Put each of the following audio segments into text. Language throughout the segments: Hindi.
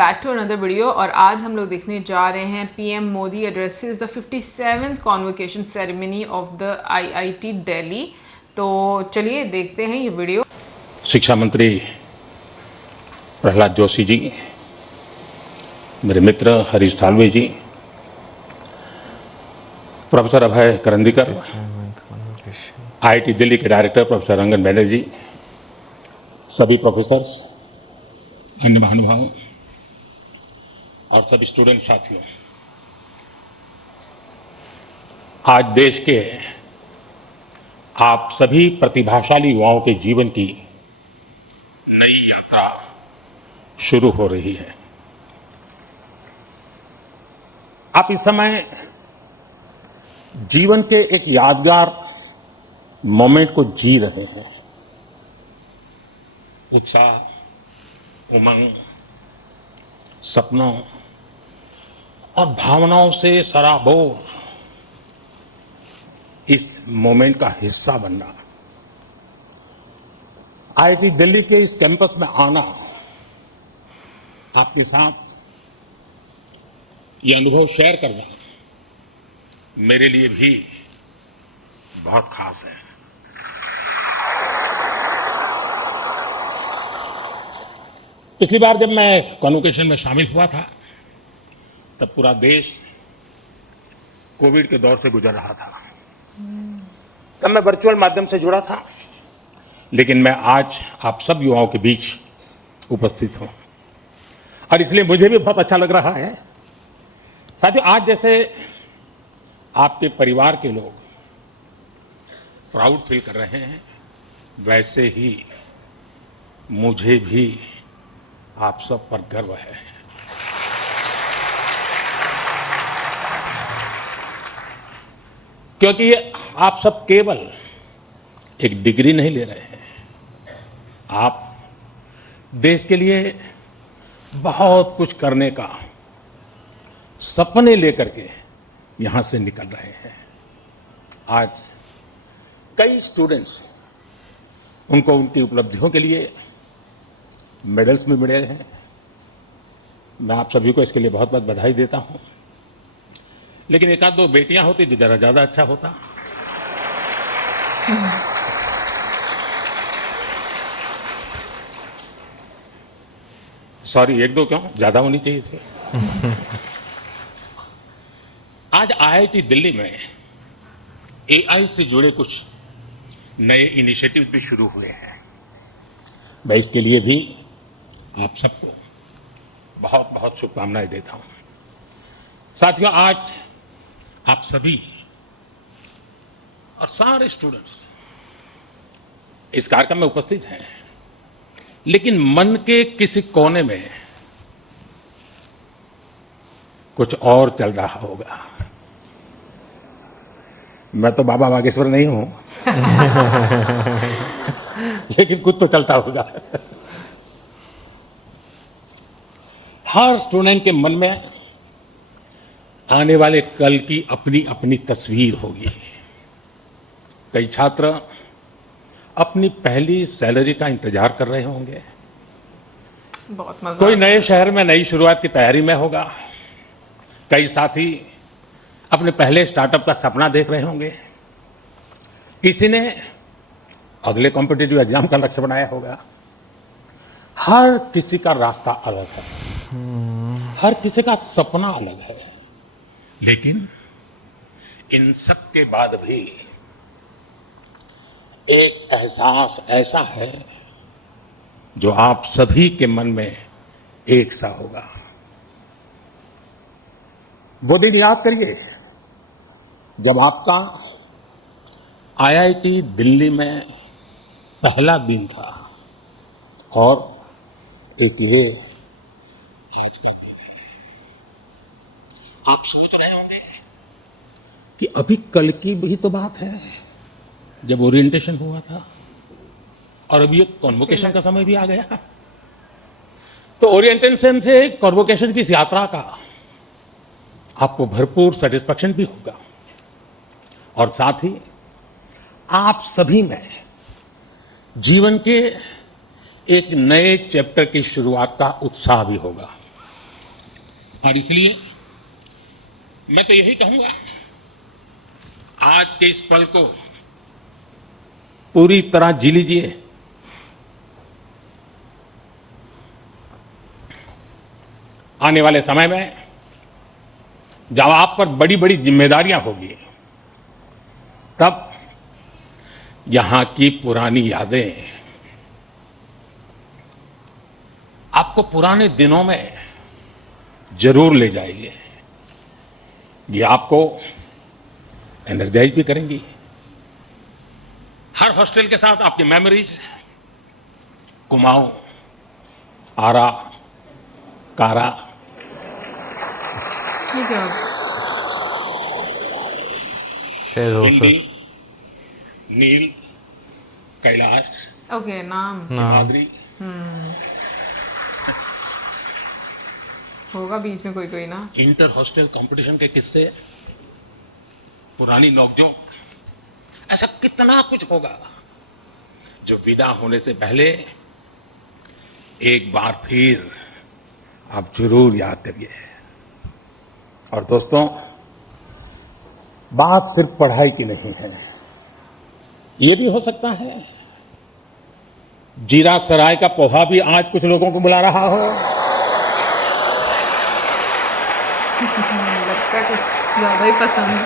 Back to another video. और आज हम लोग देखने जा रहे हैं PM Modi addresses the 57th convocation ceremony of the IIT Delhi. तो चलिए देखते हैं ये वीडियो। शिक्षा मंत्री प्रहलाद जोशी जी, मेरे मित्र हरीश साल्वे जी, प्रोफेसर अभय करंदीकर, आईआईटी दिल्ली के डायरेक्टर प्रोफेसर रंगन बैनर्जी, सभी प्रोफेसर्स, अन्य महानुभावों और सभी स्टूडेंट साथियों, आज देश के आप सभी प्रतिभाशाली युवाओं के जीवन की नई यात्रा शुरू हो रही है। आप इस समय जीवन के एक यादगार मोमेंट को जी रहे हैं। उत्साह, उमंग, सपनों और भावनाओं से सराबोर इस मोमेंट का हिस्सा बनना, आईआईटी दिल्ली के इस कैंपस में आना, आपके साथ ये अनुभव शेयर करना मेरे लिए भी बहुत खास है। पिछली बार जब मैं कॉन्वोकेशन में शामिल हुआ था तब पूरा देश कोविड के दौर से गुजर रहा था। तब मैं वर्चुअल माध्यम से जुड़ा था, लेकिन मैं आज आप सब युवाओं के बीच उपस्थित हूं और इसलिए मुझे भी बहुत अच्छा लग रहा है। साथियों, आज जैसे आपके परिवार के लोग प्राउड फील कर रहे हैं, वैसे ही मुझे भी आप सब पर गर्व है। क्योंकि ये आप सब केवल एक डिग्री नहीं ले रहे हैं, आप देश के लिए बहुत कुछ करने का सपने लेकर के यहां से निकल रहे हैं। आज कई स्टूडेंट्स, उनको उनकी उपलब्धियों के लिए मेडल्स भी मिले हैं। मैं आप सभी को इसके लिए बहुत बहुत बधाई देता हूं। लेकिन एक आध दो बेटियां होती तो जरा ज्यादा अच्छा होता। सॉरी, एक दो क्यों, ज्यादा होनी चाहिए थी। आज आईआईटी दिल्ली में एआई से जुड़े कुछ नए इनिशिएटिव भी शुरू हुए हैं। मैं इसके लिए भी आप सबको बहुत बहुत शुभकामनाएं देता हूं। साथियों, आज आप सभी और सारे स्टूडेंट्स इस कार्यक्रम में उपस्थित हैं, लेकिन मन के किसी कोने में कुछ और चल रहा होगा। मैं तो बाबा बागेश्वर नहीं हूं लेकिन कुछ तो चलता होगा। हर स्टूडेंट के मन में आने वाले कल की अपनी अपनी तस्वीर होगी। कई छात्र अपनी पहली सैलरी का इंतजार कर रहे होंगे। बहुत मजा। कोई नए शहर में नई शुरुआत की तैयारी में होगा। कई साथी अपने पहले स्टार्टअप का सपना देख रहे होंगे। किसी ने अगले कॉम्पिटिटिव एग्जाम का लक्ष्य बनाया होगा। हर किसी का रास्ता अलग है, हर किसी का सपना अलग है, लेकिन इन सब के बाद भी एक एहसास ऐसा है जो आप सभी के मन में एक सा होगा। वो दिन याद करिए जब आपका आईआईटी दिल्ली में पहला दिन था और एक ये आप सोच रहे होंगे कि अभी कल की भी तो बात है जब ओरिएंटेशन हुआ था और अभी एक कॉन्वोकेशन का समय भी आ गया। तो ओरिएंटेशन से कॉन्वोकेशन की इस यात्रा का आपको भरपूर सेटिस्फैक्शन भी होगा और साथ ही आप सभी में जीवन के एक नए चैप्टर की शुरुआत का उत्साह भी होगा। और इसलिए मैं तो यही कहूंगा, आज के इस पल को पूरी तरह जी लीजिए। आने वाले समय में जब आप पर बड़ी बड़ी जिम्मेदारियां होगी, तब यहां की पुरानी यादें आपको पुराने दिनों में जरूर ले जाएंगे। ये आपको एनर्जाइज भी करेंगी। हर हॉस्टल के साथ आपकी मेमोरीज, कुमाऊं, आरा, कारा, ये क्या? Share Hindi, horses. नील, कैलाश, ओके, नाम माधुरी, होगा बीच में कोई कोई ना। इंटर हॉस्टल कंपटीशन के किस्से, पुरानी नोकझोंक, ऐसा कितना कुछ होगा जो विदा होने से पहले एक बार फिर आप जरूर याद करिए। और दोस्तों, बात सिर्फ पढ़ाई की नहीं है। ये भी हो सकता है जीरा सराय का पोहा भी आज कुछ लोगों को बुला रहा हो। लगता है कुछ ज्यादा ही पसंद है।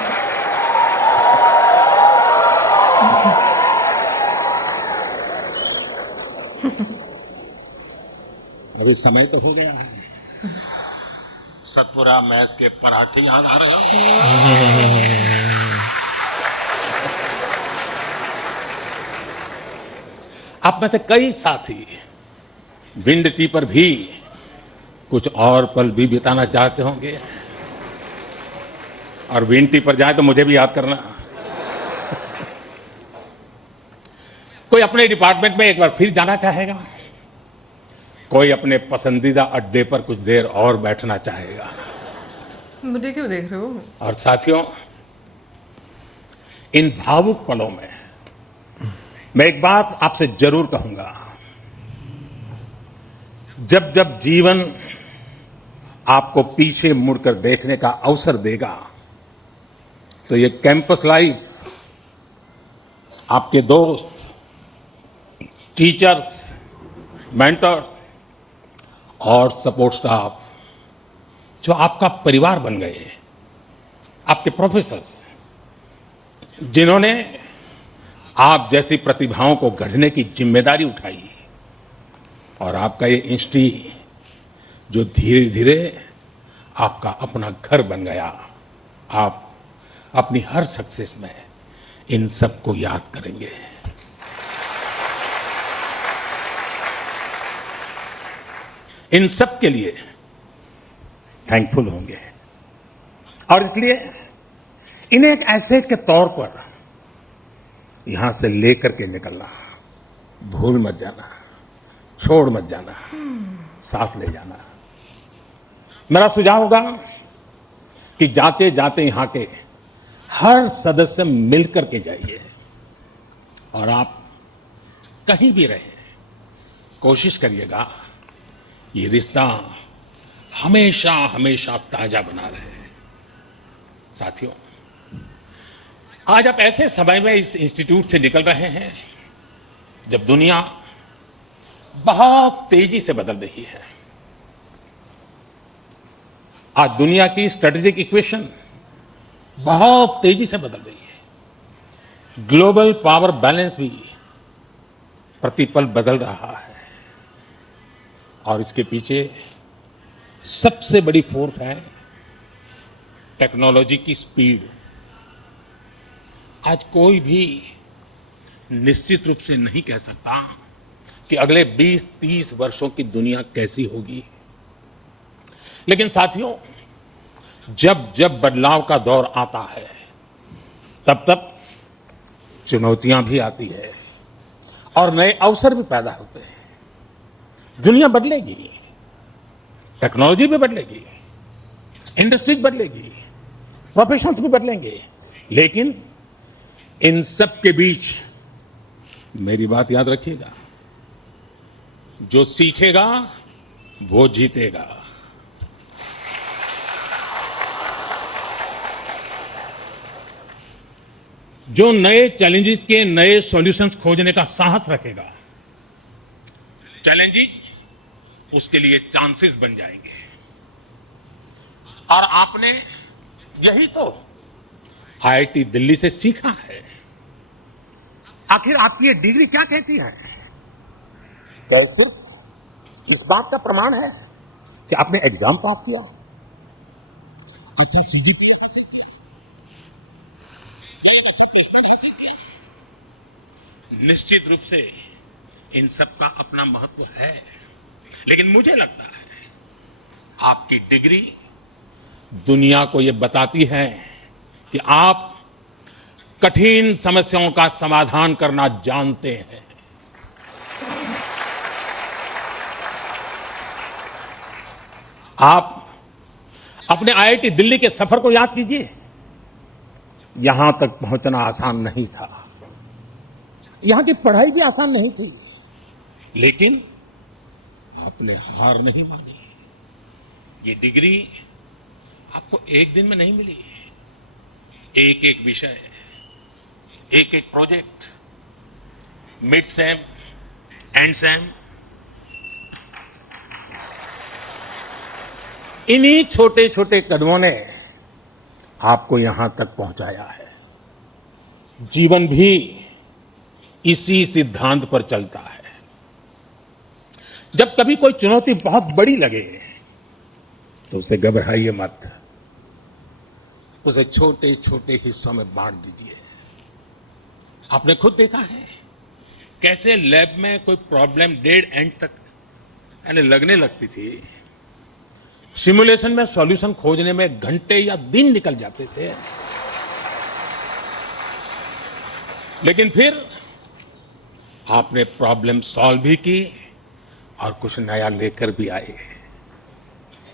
अभी समय तो हो गया है। सतपुरा मैस के पराठे याद आ रहे हो? आप में से कई साथी विंड टी पर भी कुछ और पल भी बिताना चाहते होंगे, और विंड टी पर जाए तो मुझे भी याद करना। कोई अपने डिपार्टमेंट में एक बार फिर जाना चाहेगा, कोई अपने पसंदीदा अड्डे पर कुछ देर और बैठना चाहेगा। मुझे क्यों देख रहे हो? और साथियों, इन भावुक पलों में मैं एक बात आपसे जरूर कहूंगा। जब जब जीवन आपको पीछे मुड़कर देखने का अवसर देगा, तो ये कैंपस लाइफ आपके दोस्त, टीचर्स, मेंटर्स और सपोर्ट स्टाफ जो आपका परिवार बन गए, आपके प्रोफेसर्स जिन्होंने आप जैसी प्रतिभाओं को गढ़ने की जिम्मेदारी उठाई, और आपका ये इंस्टीट्यूट जो धीरे धीरे आपका अपना घर बन गया, आप अपनी हर सक्सेस में इन सबको याद करेंगे। इन सब के लिए थैंकफुल होंगे, और इसलिए इन्हें एक एसेट के तौर पर यहां से लेकर के निकलना, भूल मत जाना, छोड़ मत जाना, साथ ले जाना। मेरा सुझाव होगा कि जाते जाते यहां के हर सदस्य मिलकर के जाइए, और आप कहीं भी रहे कोशिश करिएगा ये रिश्ता हमेशा हमेशा ताजा बना रहे। साथियों, आज आप ऐसे समय में इस इंस्टीट्यूट से निकल रहे हैं जब दुनिया बहुत तेजी से बदल रही है। आज दुनिया की स्ट्रेटेजिक इक्वेशन बहुत तेजी से बदल रही है। ग्लोबल पावर बैलेंस भी प्रतिपल बदल रहा है, और इसके पीछे सबसे बड़ी फोर्स है टेक्नोलॉजी की स्पीड। आज कोई भी निश्चित रूप से नहीं कह सकता कि अगले 20-30 वर्षों की दुनिया कैसी होगी, लेकिन साथियों, जब जब बदलाव का दौर आता है, तब तब चुनौतियां भी आती है और नए अवसर भी पैदा होते हैं। दुनिया बदलेगी, टेक्नोलॉजी भी बदलेगी, इंडस्ट्रीज बदलेगी, प्रोफेशंस भी बदलेंगे, लेकिन इन सब के बीच मेरी बात याद रखिएगा, जो सीखेगा वो जीतेगा। जो नए चैलेंजेस के नए सॉल्यूशंस खोजने का साहस रखेगा, चैलेंजेस उसके लिए चांसेस बन जाएंगे। और आपने यही तो आईआईटी दिल्ली से सीखा है। आखिर आपकी ये डिग्री क्या कहती है? क्या सिर्फ इस बात का प्रमाण है कि आपने एग्जाम पास किया, अच्छा सीजीपीए हासिल किया, निश्चित रूप से इन सब का अपना महत्व है, लेकिन मुझे लगता है आपकी डिग्री दुनिया को यह बताती है कि आप कठिन समस्याओं का समाधान करना जानते हैं। आप अपने आईआईटी दिल्ली के सफर को याद कीजिए। यहां तक पहुंचना आसान नहीं था, यहां की पढ़ाई भी आसान नहीं थी, लेकिन आपने हार नहीं मानी। ये डिग्री आपको एक दिन में नहीं मिली। एक एक विषय, एक एक project, mid sem, and same, इन्हीं छोटे छोटे कदमों ने आपको यहां तक पहुंचाया है। जीवन भी इसी सिद्धांत पर चलता है। जब कभी कोई चुनौती बहुत बड़ी लगे तो उसे घबराइए मत, उसे छोटे छोटे हिस्सों में बांट दीजिए। आपने खुद देखा है कैसे लैब में कोई प्रॉब्लम डेड एंड तक यानी लगने लगती थी, सिमुलेशन में सॉल्यूशन खोजने में घंटे या दिन निकल जाते थे, लेकिन फिर आपने प्रॉब्लम सॉल्व भी की और कुछ नया लेकर भी आए।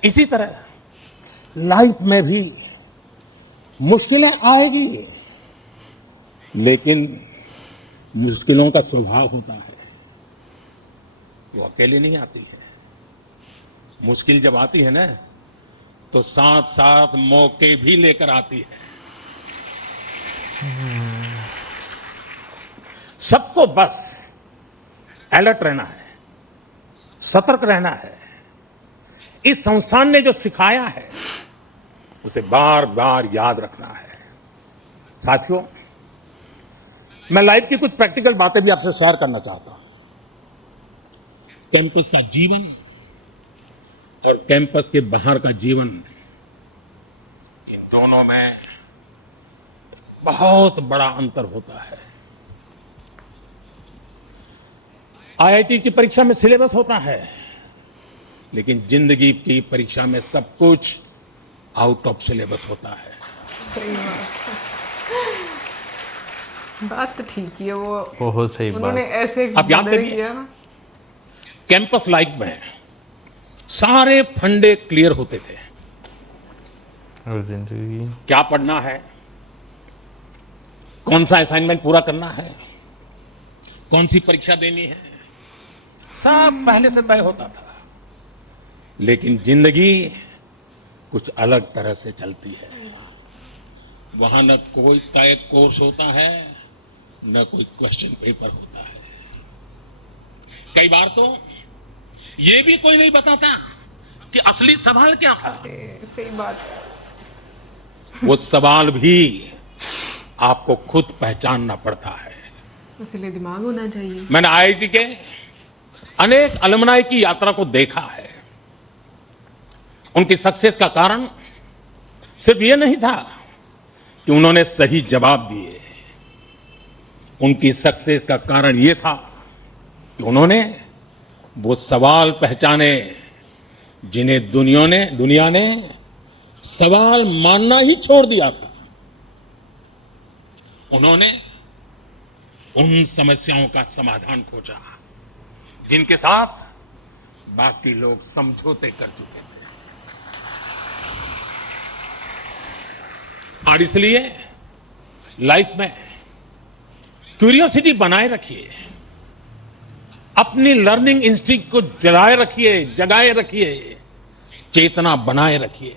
इसी तरह लाइफ में भी मुश्किलें आएगी, लेकिन मुश्किलों का स्वभाव होता है, वो अकेले नहीं आती है। मुश्किल जब आती है ना, तो साथ साथ मौके भी लेकर आती है। सबको बस अलर्ट रहना है, सतर्क रहना है। इस संस्थान ने जो सिखाया है उसे बार बार याद रखना है। साथियों, मैं लाइफ की कुछ प्रैक्टिकल बातें भी आपसे शेयर करना चाहता हूं। कैंपस का जीवन और कैंपस के बाहर का जीवन, इन दोनों में बहुत बड़ा अंतर होता है। आईआईटी की परीक्षा में सिलेबस होता है, लेकिन जिंदगी की परीक्षा में सब कुछ आउट ऑफ सिलेबस होता है। सही बात तो ठीक ही है। वो बहुत सही उन्होंने बात। ऐसे आप याद बंदर करिए, किया ना। कैंपस लाइफ में सारे फंडे क्लियर होते थे। और जिंदगी क्या पढ़ना है, कौन सा असाइनमेंट पूरा करना है, कौन सी परीक्षा देनी है, सब पहले से तय होता था। लेकिन जिंदगी कुछ अलग तरह से चलती है। वहां न कोई तय कोर्स होता है, न कोई क्वेश्चन पेपर होता है। कई बार तो ये भी कोई नहीं बताता कि असली सवाल क्या था। सही बात है। वो सवाल भी आपको खुद पहचानना पड़ता है। इसलिए दिमाग होना चाहिए। मैंने आईआईटी के अनेक अलुमनाई की यात्रा को देखा है। उनकी सक्सेस का कारण सिर्फ ये नहीं था कि उन्होंने सही जवाब दिए। उनकी सक्सेस का कारण ये था कि उन्होंने वो सवाल पहचाने जिन्हें दुनिया ने सवाल मानना ही छोड़ दिया था। उन्होंने उन समस्याओं का समाधान खोजा जिनके साथ बाकी लोग समझौते कर चुके थे। और इसलिए लाइफ में क्यूरियोसिटी बनाए रखिए, अपनी लर्निंग इंस्टिंक्ट को जगाए रखिए, चेतना बनाए रखिए।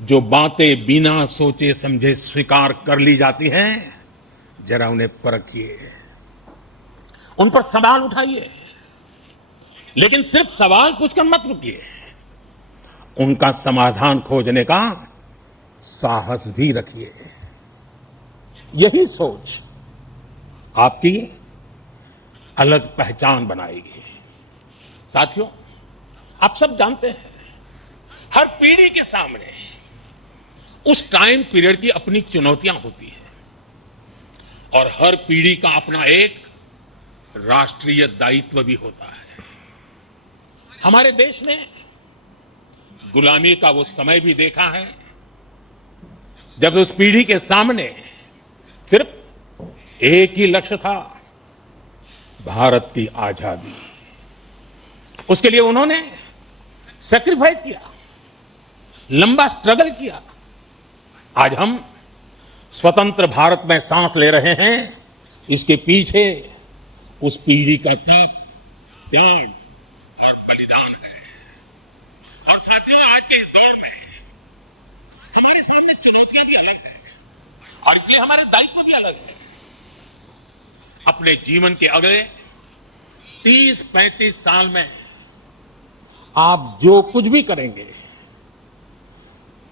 जो बातें बिना सोचे समझे स्वीकार कर ली जाती हैं, जरा उन्हें परखिए, उन पर सवाल उठाइए, लेकिन सिर्फ सवाल पूछकर मत रुकिए, उनका समाधान खोजने का साहस भी रखिए। यही सोच आपकी अलग पहचान बनाएगी। साथियों, आप सब जानते हैं, हर पीढ़ी के सामने उस टाइम पीरियड की अपनी चुनौतियां होती हैं और हर पीढ़ी का अपना एक राष्ट्रीय दायित्व भी होता है। हमारे देश ने गुलामी का वो समय भी देखा है जब उस पीढ़ी के सामने सिर्फ एक ही लक्ष्य था, भारत की आजादी। उसके लिए उन्होंने सैक्रिफाइस किया, लंबा स्ट्रगल किया। आज हम स्वतंत्र भारत में सांस ले रहे हैं, इसके पीछे उस पीढ़ी का त्याग और बलिदान है। और साथियों, आज के इस दौर में हमारे सामने चुनौतियां भी अलग है और इसलिए हमारे दायित्व भी अलग है। अपने जीवन के अगले 30-35 साल में आप जो कुछ भी करेंगे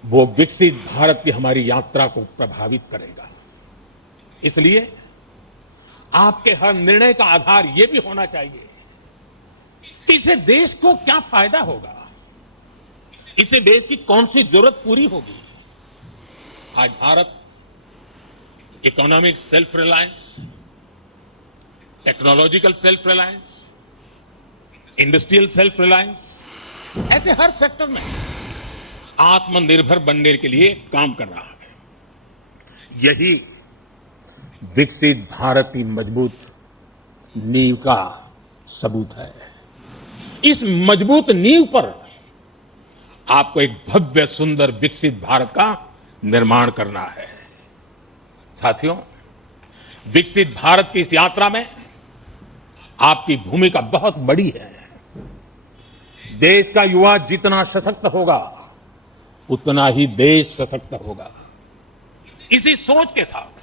वो विकसित भारत की हमारी यात्रा को प्रभावित करेगा। इसलिए आपके हर निर्णय का आधार यह भी होना चाहिए कि इससे देश को क्या फायदा होगा, इससे देश की कौन सी जरूरत पूरी होगी। आज Bharat economic self reliance, technological self reliance, industrial self reliance, ऐसे हर सेक्टर में आत्मनिर्भर बनने के लिए काम कर रहा है। यही विकसित भारत की मजबूत नींव का सबूत है। इस मजबूत नींव पर आपको एक भव्य सुंदर विकसित भारत का निर्माण करना है। साथियों, विकसित भारत की इस यात्रा में आपकी भूमिका बहुत बड़ी है। देश का युवा जितना सशक्त होगा उतना ही देश सशक्त होगा। इसी सोच के साथ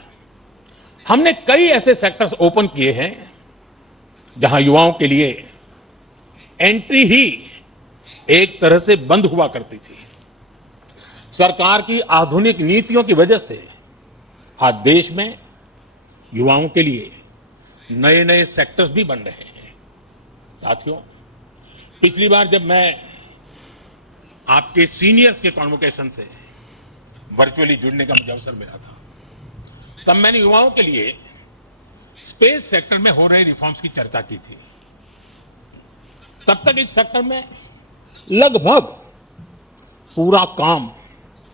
हमने कई ऐसे सेक्टर्स ओपन किए हैं जहां युवाओं के लिए एंट्री ही एक तरह से बंद हुआ करती थी। सरकार की आधुनिक नीतियों की वजह से आज देश में युवाओं के लिए नए नए सेक्टर्स भी बन रहे हैं। साथियों, पिछली बार जब मैं आपके सीनियर्स के कॉन्वोकेशन से वर्चुअली जुड़ने का मुझे अवसर मिला था, तब मैंने युवाओं के लिए स्पेस सेक्टर में हो रहे रिफॉर्म्स की चर्चा की थी। तब तक इस सेक्टर में लगभग पूरा काम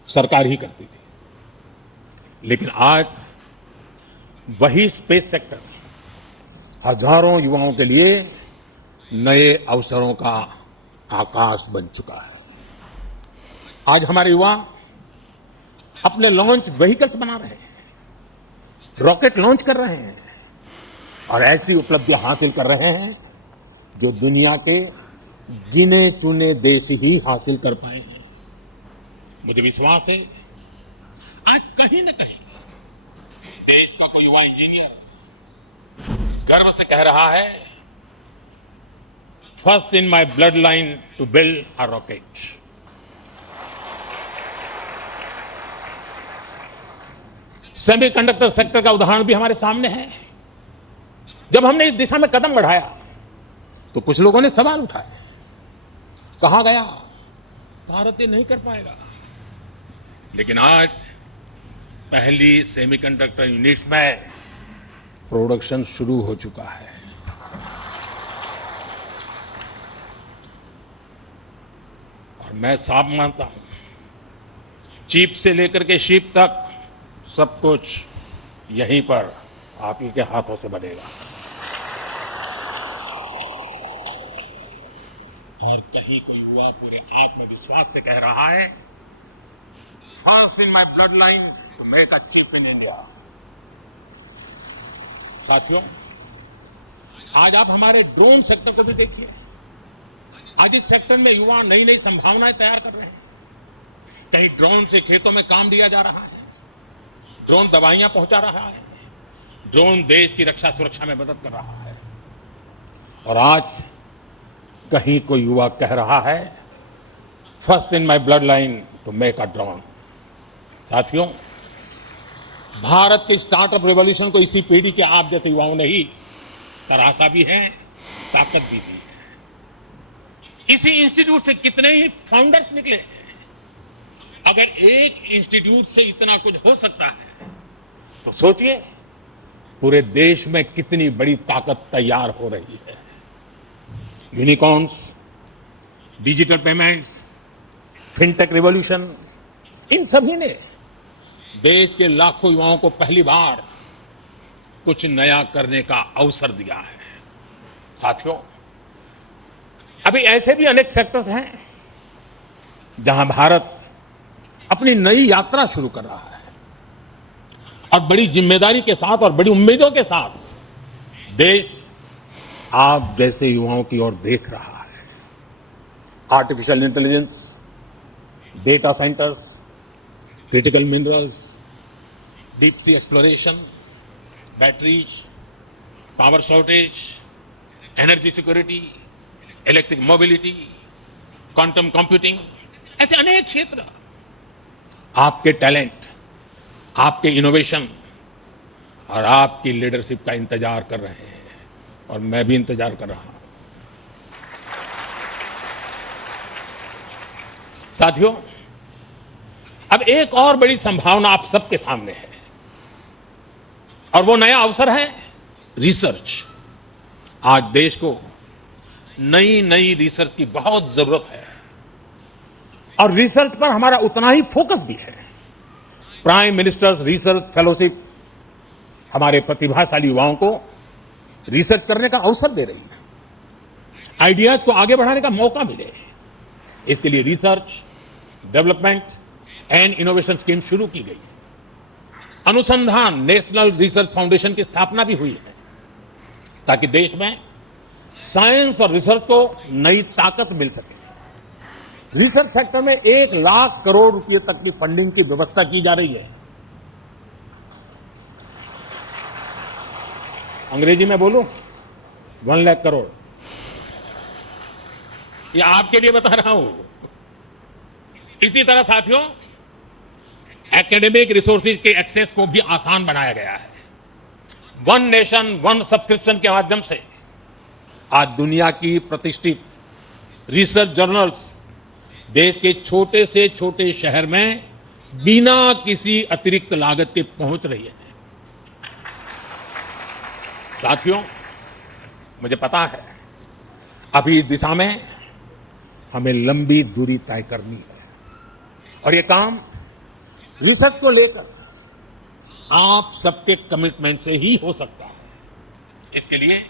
सरकार ही करती थी, लेकिन आज वही स्पेस सेक्टर हजारों युवाओं के लिए नए अवसरों का आकाश बन चुका है। आज हमारे युवा अपने लॉन्च व्हीकल्स बना रहे हैं, रॉकेट लॉन्च कर रहे हैं और ऐसी उपलब्धियां हासिल कर रहे हैं जो दुनिया के गिने चुने देश ही हासिल कर पाए हैं। मुझे विश्वास है आज कहीं न कहीं देश का कोई युवा इंजीनियर गर्व से कह रहा है, first in my bloodline to build a rocket. Semiconductor sector का उदाहरण भी हमारे सामने है। जब हमने इस दिशा में कदम बढ़ाया तो कुछ लोगों ने सवाल उठाए, कहा गया भारत ये नहीं कर पाएगा, लेकिन आज पहली सेमीकंडक्टर यूनिट्स में प्रोडक्शन शुरू हो चुका है। और मैं साफ मानता हूं, चिप से लेकर के शिप तक सब कुछ यहीं पर आप ही के हाथों से बनेगा। और कहीं कोई युवा पूरे आत्मविश्वास से कह रहा है, first in my bloodline to make a chip in India. साथियों, आज आप हमारे ड्रोन सेक्टर को भी देखिए। आज इस सेक्टर में युवा नई नई संभावनाएं तैयार कर रहे हैं। कहीं ड्रोन से खेतों में काम दिया जा रहा है, ड्रोन दवाइयां पहुंचा रहा है, ड्रोन देश की रक्षा सुरक्षा में मदद कर रहा है। और आज कहीं कोई युवा कह रहा है, first in my bloodline to make a drone. साथियों, भारत के स्टार्टअप रेवोल्यूशन को इसी पीढ़ी के आप जैसे युवाओं ने ही तराशा भी है, ताकत भी दी है। इसी इंस्टीट्यूट से कितने ही फाउंडर्स निकले हैं। अगर एक इंस्टीट्यूट से इतना कुछ हो सकता है तो सोचिए पूरे देश में कितनी बड़ी ताकत तैयार हो रही है। Unicorns, digital payments, fintech revolution, इन सभी ने देश के लाखों युवाओं को पहली बार कुछ नया करने का अवसर दिया है। साथियों, अभी ऐसे भी अनेक सेक्टर्स हैं जहां भारत अपनी नई यात्रा शुरू कर रहा है और बड़ी जिम्मेदारी के साथ और बड़ी उम्मीदों के साथ देश आप जैसे युवाओं की ओर देख रहा है। Artificial intelligence, data centres, critical minerals, deep sea exploration, batteries, power shortage, energy security, electric mobility, quantum computing, ऐसे अनेक क्षेत्र आपके टैलेंट, आपके इनोवेशन और आपकी लीडरशिप का इंतजार कर रहे हैं और मैं भी इंतजार कर रहा हूं। साथियों, अब एक और बड़ी संभावना आप सबके सामने है और वो नया अवसर है रिसर्च। आज देश को नई नई रिसर्च की बहुत जरूरत है और रिसर्च पर हमारा उतना ही फोकस भी है। प्राइम मिनिस्टर्स रिसर्च फेलोशिप हमारे प्रतिभाशाली युवाओं को रिसर्च करने का अवसर दे रही है, आइडियाज को आगे बढ़ाने का मौका मिले। इसके लिए research, development and innovation scheme शुरू की गई। अनुसंधान नेशनल रिसर्च फाउंडेशन की स्थापना भी हुई है ताकि देश में साइंस और रिसर्च को नई ताकत मिल सके। रिसर्च सेक्टर में 1 लाख करोड़ रुपए तक की फंडिंग की व्यवस्था की जा रही है। अंग्रेजी में बोलूं, 1 लाख करोड़। ये आपके लिए बता रहा हूं। इसी तरह साथियों, एकेडमिक रिसोर्सेज के एक्सेस को भी आसान बनाया गया है। वन नेशन वन सब्सक्रिप्शन के माध्यम से आज दुनिया की प्रतिष्ठित रिसर्च जर्नल्स देश के छोटे से छोटे शहर में बिना किसी अतिरिक्त लागत के पहुंच रही है। साथियों, मुझे पता है अभी इस दिशा में हमें लंबी दूरी तय करनी है और ये काम रिसर्च को लेकर आप सबके कमिटमेंट से ही हो सकता है। इसके लिए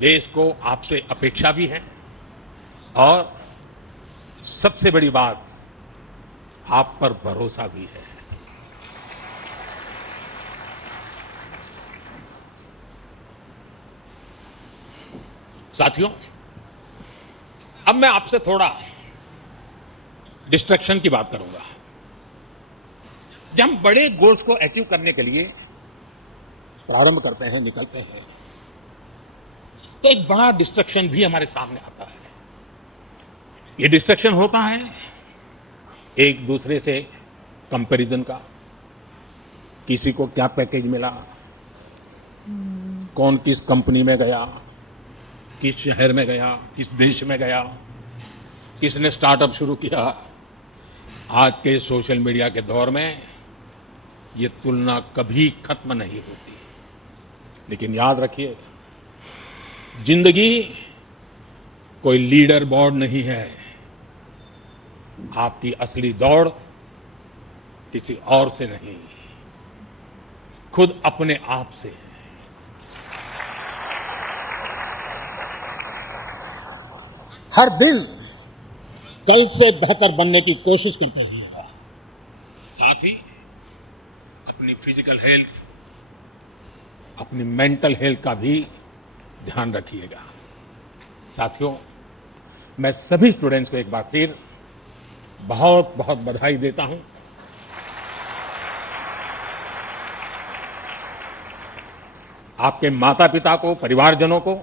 देश को आपसे अपेक्षा भी है और सबसे बड़ी बात, आप पर भरोसा भी है। साथियों, अब मैं आपसे थोड़ा डिस्ट्रैक्शन की बात करूंगा। जब हम बड़े गोल्स को अचीव करने के लिए प्रारंभ करते हैं, निकलते हैं, तो एक बड़ा डिस्ट्रैक्शन भी हमारे सामने आता है। ये डिस्ट्रैक्शन होता है एक दूसरे से कंपैरिजन का। किसी को क्या पैकेज मिला, कौन किस कंपनी में गया, किस शहर में गया, किस देश में गया, किसने स्टार्टअप शुरू किया। आज के सोशल मीडिया के दौर में ये तुलना कभी खत्म नहीं होती। लेकिन याद रखिए, जिंदगी कोई लीडर बोर्ड नहीं है। आपकी असली दौड़ किसी और से नहीं, खुद अपने आप से है। हर दिन कल से बेहतर बनने की कोशिश करते रहिएगा। साथ ही अपनी फिजिकल हेल्थ, अपनी मेंटल हेल्थ का भी ध्यान रखिएगा। साथियों, मैं सभी स्टूडेंट्स को एक बार फिर बहुत बहुत बधाई देता हूं। आपके माता पिता को, परिवारजनों को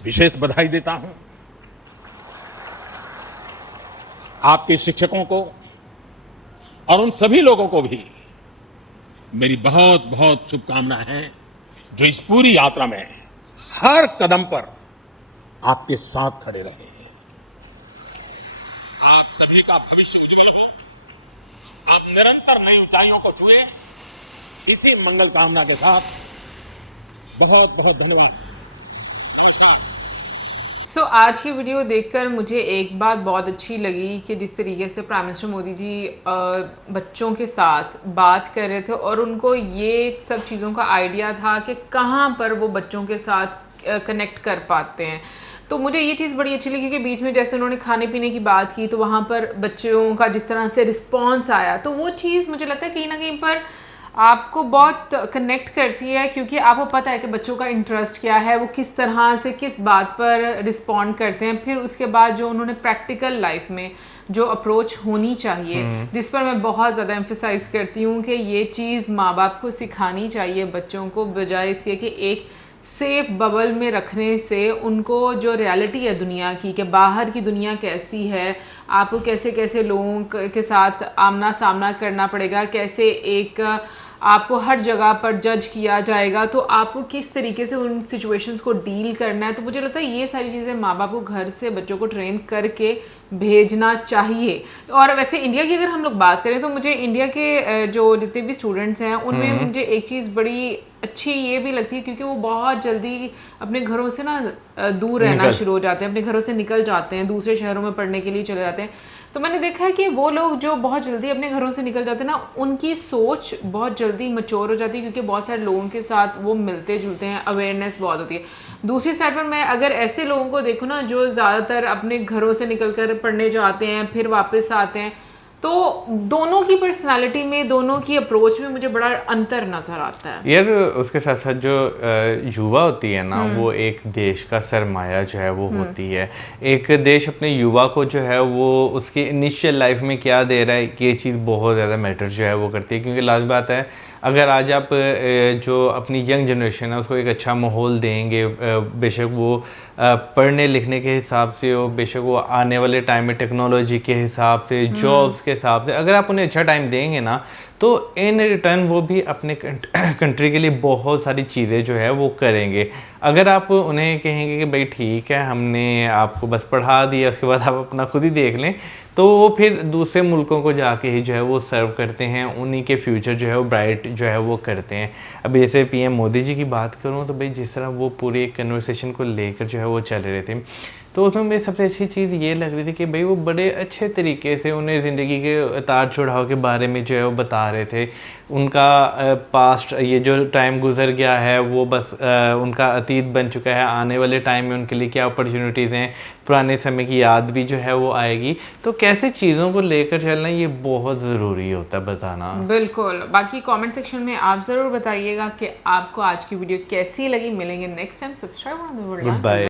विशेष बधाई देता हूं। आपके शिक्षकों को और उन सभी लोगों को भी मेरी बहुत बहुत शुभकामनाएं हैं जो इस पूरी यात्रा में हर कदम पर आपके साथ खड़े रहे। आप सभी का भविष्य उज्जवल हो। आप निरंतर नई ऊंचाइयों को छुए। इसी मंगल कामना के साथ बहुत बहुत धन्यवाद। आज की वीडियो देखकर मुझे एक बात बहुत अच्छी लगी कि जिस तरीके से प्राइम मिनिस्टर मोदी जी बच्चों के साथ बात कर रहे थे और उनको ये सब चीज़ों का आइडिया था कि कहाँ पर वो बच्चों के साथ कनेक्ट कर पाते हैं। तो मुझे ये चीज़ बड़ी अच्छी लगी कि बीच में जैसे उन्होंने खाने पीने की बात की तो वहाँ पर बच्चों का जिस तरह से रिस्पॉन्स आया, तो वो चीज़ मुझे लगता है कहीं ना कहीं पर आपको बहुत कनेक्ट करती है, क्योंकि आपको पता है कि बच्चों का इंटरेस्ट क्या है, वो किस तरह से किस बात पर रिस्पॉन्ड करते हैं। फिर उसके बाद जो उन्होंने प्रैक्टिकल लाइफ में जो अप्रोच होनी चाहिए, जिस पर मैं बहुत ज़्यादा एम्फेसाइज करती हूँ कि ये चीज़ माँ बाप को सिखानी चाहिए बच्चों को, बजाय इसके कि एक सेफ बबल में रखने से उनको जो रियलिटी है दुनिया की, कि बाहर की दुनिया कैसी है, आपको कैसे कैसे लोगों के साथ आमना सामना करना पड़ेगा, कैसे एक आपको हर जगह पर जज किया जाएगा, तो आपको किस तरीके से उन सिचुएशंस को डील करना है। तो मुझे लगता है ये सारी चीज़ें माँ बाप को घर से बच्चों को ट्रेन करके भेजना चाहिए। और वैसे इंडिया की अगर हम लोग बात करें तो मुझे इंडिया के जो जितने भी स्टूडेंट्स हैं उनमें मुझे एक चीज़ बड़ी अच्छी ये भी लगती है, क्योंकि वो बहुत जल्दी अपने घरों से ना दूर रहना शुरू हो जाते हैं, अपने घरों से निकल जाते हैं, दूसरे शहरों में पढ़ने के लिए चले जाते हैं। तो मैंने देखा है कि वो लोग जो बहुत जल्दी अपने घरों से निकल जाते हैं ना, उनकी सोच बहुत जल्दी मैच्योर हो जाती है, क्योंकि बहुत सारे लोगों के साथ वो मिलते जुलते हैं, अवेयरनेस बहुत होती है। दूसरी साइड पर मैं अगर ऐसे लोगों को देखूँ ना जो ज़्यादातर अपने घरों से निकल कर पढ़ने जाते हैं फिर वापस आते हैं, तो दोनों की पर्सनालिटी में, दोनों की अप्रोच में मुझे बड़ा अंतर नज़र आता है। यार उसके साथ साथ जो युवा होती है ना, वो एक देश का सरमाया जो है वो होती है। एक देश अपने युवा को जो है वो उसकी इनिशियल लाइफ में क्या दे रहा है, ये चीज़ बहुत ज़्यादा मैटर जो है वो करती है। क्योंकि लाज़मी बात है, अगर आज आप जो अपनी यंग जनरेशन है उसको एक अच्छा माहौल देंगे, बेशक वो पढ़ने लिखने के हिसाब से हो, बेशक वो आने वाले टाइम में टेक्नोलॉजी के हिसाब से, जॉब्स के हिसाब से, अगर आप उन्हें अच्छा टाइम देंगे ना, तो इन रिटर्न वो भी अपने कंट्री के लिए बहुत सारी चीज़ें जो है वो करेंगे। अगर आप उन्हें कहेंगे कि भाई ठीक है हमने आपको बस पढ़ा दिया, उसके बाद आप अपना खुद ही देख लें, तो वो फिर दूसरे मुल्कों को जाके ही जो है वो सर्व करते हैं, उन्हीं के फ्यूचर जो है वो ब्राइट जो है वो करते हैं। अब जैसे पीएम मोदी जी की बात करूँ तो भाई जिस तरह वो पूरी एक कन्वर्सेशन को लेकर जो है वो चल रहे थे, तो उसमें मेरी सबसे अच्छी चीज़ ये लग रही थी कि भाई वो बड़े अच्छे तरीके से उन्हें ज़िंदगी के उतार चढ़ाव के बारे में जो है वो बता रहे थे। उनका पास्ट, ये जो टाइम गुजर गया है वो बस उनका अतीत बन चुका है, आने वाले टाइम में उनके लिए क्या अपॉर्चुनिटीज़ हैं, पुराने समय की याद भी जो है वो आएगी। तो कैसे चीज़ों को लेकर चलना ये बहुत ज़रूरी होता है बताना। बिल्कुल। बाकी कमेंट सेक्शन में आप ज़रूर बताइएगा कि आपको आज की वीडियो कैसी लगी। मिलेंगे next time. Subscribe. Good bye.